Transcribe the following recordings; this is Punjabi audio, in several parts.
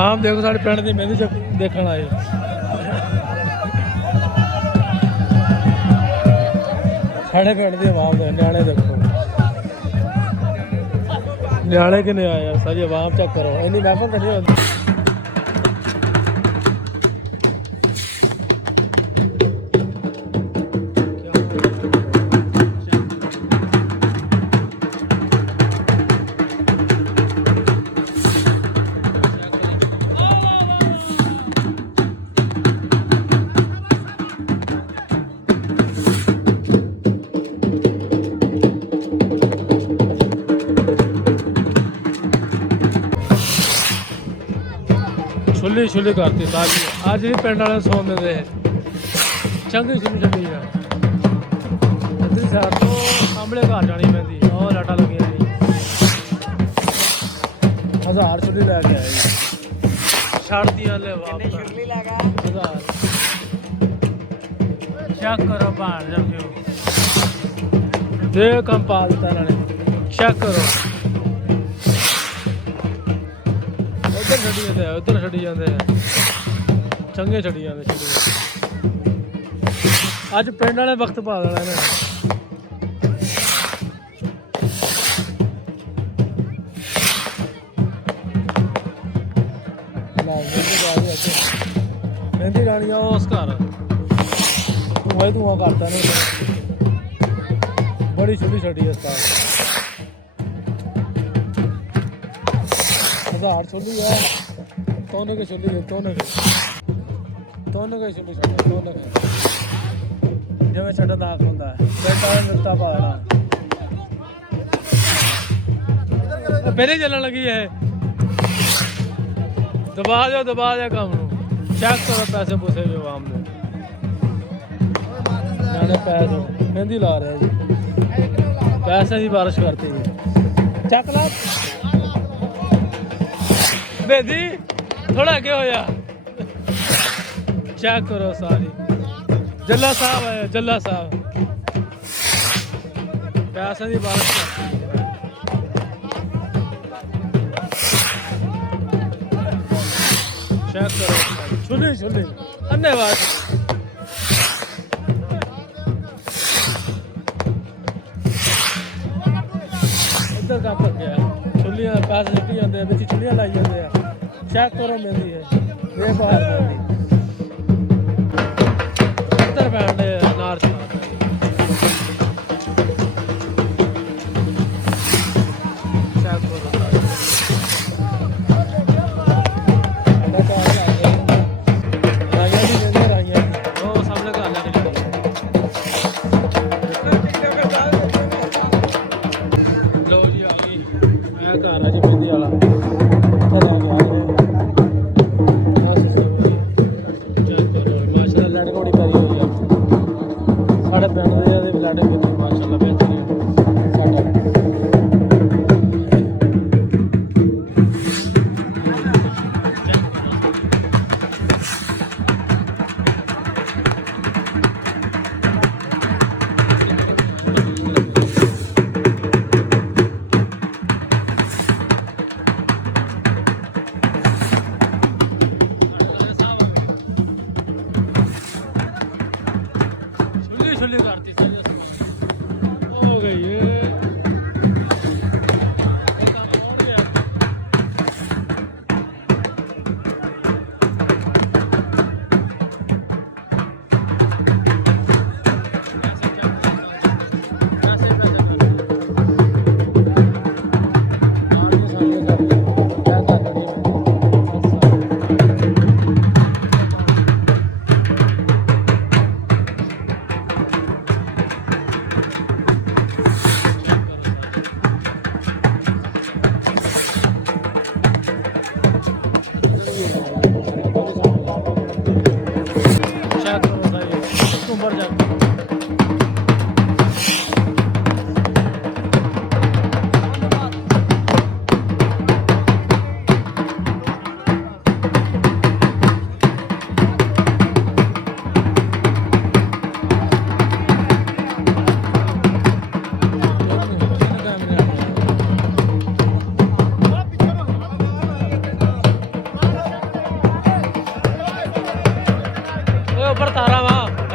ਆਵਾਮ ਦੇਖੋ ਸਾਡੇ ਪਿੰਡ ਦੀ ਮਹਿੰਦੀ ਦੇਖਣ ਆਏ। ਸਾਡੇ ਪਿੰਡ ਦੀ ਆਵਾਮ ਦੇ ਨਿਆਣੇ ਦੇਖੋ, ਨਿਆਣੇ ਕਿਨੇ ਆਏ ਯਾਰ, ਸਾਰੀ ਆਵਾਮ ਚੈੱਕ ਕਰੋ, ਇੰਨੀ ਮਹਿਫਲ ਤਾਂ ਨਹੀਂ ਹੁੰਦੀ। ਛੁੱਲੀ ਛੁੱਲੀ ਕਰਤੀ ਤਾਜੀ, ਅੱਜ ਵੀ ਪਿੰਡ ਵਾਲੇ ਸੌਂਦੇ ਦੇ ਚੰਗੀ ਛੁੱਲੀ ਛੱਡੀ ਆ। ਇੱਧਰ ਸਾਈਡ ਤੋਂ ਸਾਹਮਣੇ ਘਰ ਜਾਣੀ ਪੈਂਦੀ, ਉਹ ਲਾਟਾ ਲੱਗੀਆਂ ਜੀ। 1000 ਛੁੱਲੀ ਲੈ ਕੇ ਆਏ ਜੀ, ਛੱਡਦੀਆਂ ਲੈ ਵਾਪਸ। ਛੁੱਲੀ ਲੈ ਗਿਆ 1000। ਚੈੱਕ ਕਰੋ ਭਾਣ ਜਾ ਫਿਓ ਦੇ ਕੰਮ ਪਾ ਦਿੱਤਾ ਇਹਨਾਂ ਨੇ, ਚੈੱਕ ਕਰੋ। ਉੱਧਰ ਛੱਡੀ ਜਾਂਦੇ ਆ, ਉੱਧਰ ਛੱਡੀ ਜਾਂਦੇ ਆ, ਚੰਗੇ ਛੱਡੀ ਜਾਂਦੇ ਛੱਡੀ। ਅੱਜ ਪਿੰਡ ਵਾਲੇ ਵਕਤ ਪਾ ਦੇਣਾ ਇਹਨਾਂ ਨੇ। ਮਹਿੰਦੀ ਰਾਣੀ ਆ ਉਸ ਘਰ ਤੂੰ ਕਰਤਾ ਨੇ, ਬੜੀ ਛੁੱਲੀ ਛੱਡੀ ਇਸ ਘਰ। 1000 ਛੁੱਲੀ ਹੈ, ਤੋਨੇ ਕੇ ਛੁੱਲੀ ਹੈ, ਤੋਨੇ ਕੇ ਛੁੱਲੀ ਛੱਡੀ, ਤੋਨੇ ਕੇ ਜਿਵੇਂ ਛੱਡਣ ਦਾ ਹੱਕ ਹੁੰਦਾ ਹੈ। ਬੇਟਾ ਨੇ ਨੁਕਤਾ ਪਾ ਦੇਣਾ, ਪਹਿਲੇ ਚੱਲਣ ਲੱਗੀ ਹੈ। ਦਬਾ ਦਿਓ ਕੰਮ ਨੂੰ, ਚੈੱਕ ਕਰੋ ਪੈਸੇ ਪੂਸੇ ਵੀ ਆਵਾਮ ਦੇ ਨਿਆਣੇ ਪੈਸੇ ਮਹਿੰਦੀ ਲਾ ਰਿਹਾ ਜੀ, ਪੈਸੇ ਦੀ ਬਾਰਿਸ਼ ਕਰਤੀ ਜੀ। ਚੱਕ ਲਾ ਬੇਦੀ, ਥੋੜਾ ਅੱਗੇ ਹੋਇਆ, ਚੈੱਕ ਕਰੋ ਸਾਰੀ। ਜੱਲਾ ਸਾਹਿਬ ਆਇਆ, ਜੱਲਾ ਸਾਹਿਬ ਪੈਸੇ ਦੀ ਬਾਰਿਸ਼ ਕਰਤੀ। चेक करो छुली धन्यवाद। इधर काम कर गया छुलियां पैसे सुटी जाते हैं, छुलियां लाई जाते हैं। चेक करो मेहंदी है ये बाहर इधर बैंड नार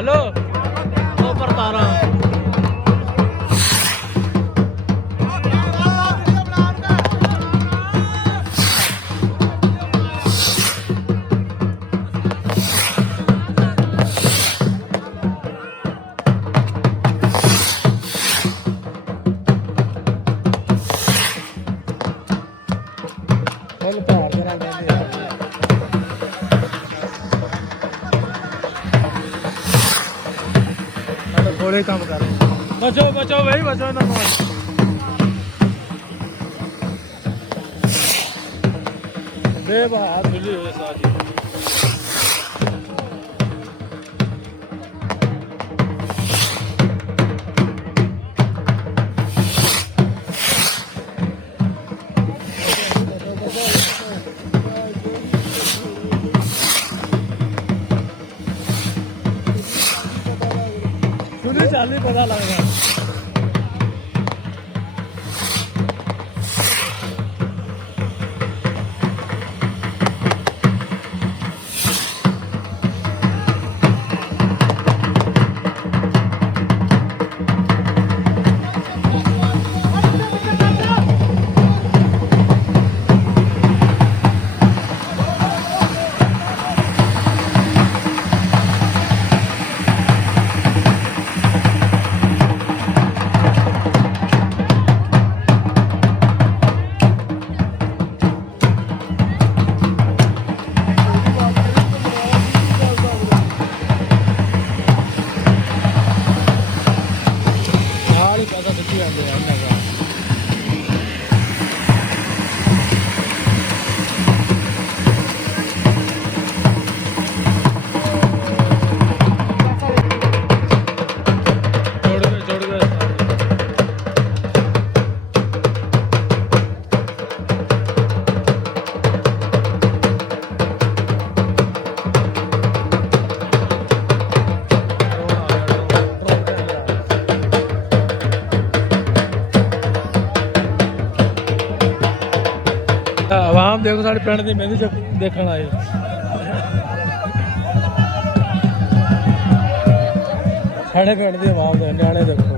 ਹੈਲੋ ਉਹ ਪਰਤਾਰਾ ਫੁੱਲ ਭਾਰ ਦੇ ਨਾਲ ਰਹਿੰਦੇ ਆ ਥੋੜੇ ਕੰਮ ਕਰ ਬਚੋ ਬਚੋ ਬਈ ਬਚੋ ਨਾ ਬੇਬਾਤ ਮਿਲੀ ਹੋਏ ਸਾਜੀ तुझे चाली पता लग रहा ਆਵਾਮ ਦੇਖੋ ਸਾਡੇ ਪਿੰਡ ਦੀ ਮਹਿੰਦੀ ਦੇਖਣ ਆਏ ਸਾਡੇ ਪਿੰਡ ਦੀ ਆਵਾਮ ਦੇ ਨਿਆਣੇ ਦੇਖੋ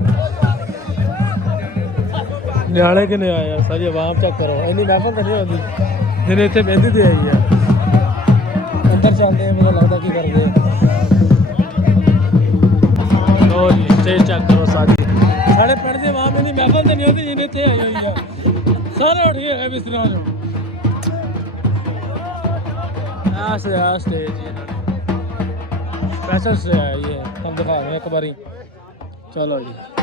ਨਿਆਣੇ ਕਿਨੇ ਆਏ ਆ ਸਾਰੀ ਆਵਾਮ ਚੈੱਕ ਕਰੋ ਇੰਨੀ ਮਹਿਫਲ ਤਾਂ ਨਹੀਂ ਹੁੰਦੀ ਜਿਹਨੇ ਇੱਥੇ ਮਹਿੰਦੀ ਤੇ ਆਈ ਆ ਅੰਦਰ ਚੱਲਦੇ ਆ ਮੈਨੂੰ ਲੱਗਦਾ ਕੀ ਕਰਦੇ ਆ ਲੋ ਜੀ ਸਟੇਜ ਚੈੱਕ ਕਰੋ ਸਾਰੀ ਸਾਡੇ ਪਿੰਡ ਦੀ ਆਵਾਮ ਇੰਨੀ ਮਹਿਫਲ ਤੇ ਨਹੀਂ ਹੁੰਦੀ ਜਿਹਨੇ ਇੱਥੇ ਆਈ ਹੋਈ ਆ ਸਾਰੇ ਉੱਠ ਗਏ ਹੈ ਬਿਸਤਰਾ ਚੋਂ स्टेज स्पेशल से है ये हम दिखा रहे हैं एक बारी चलो जी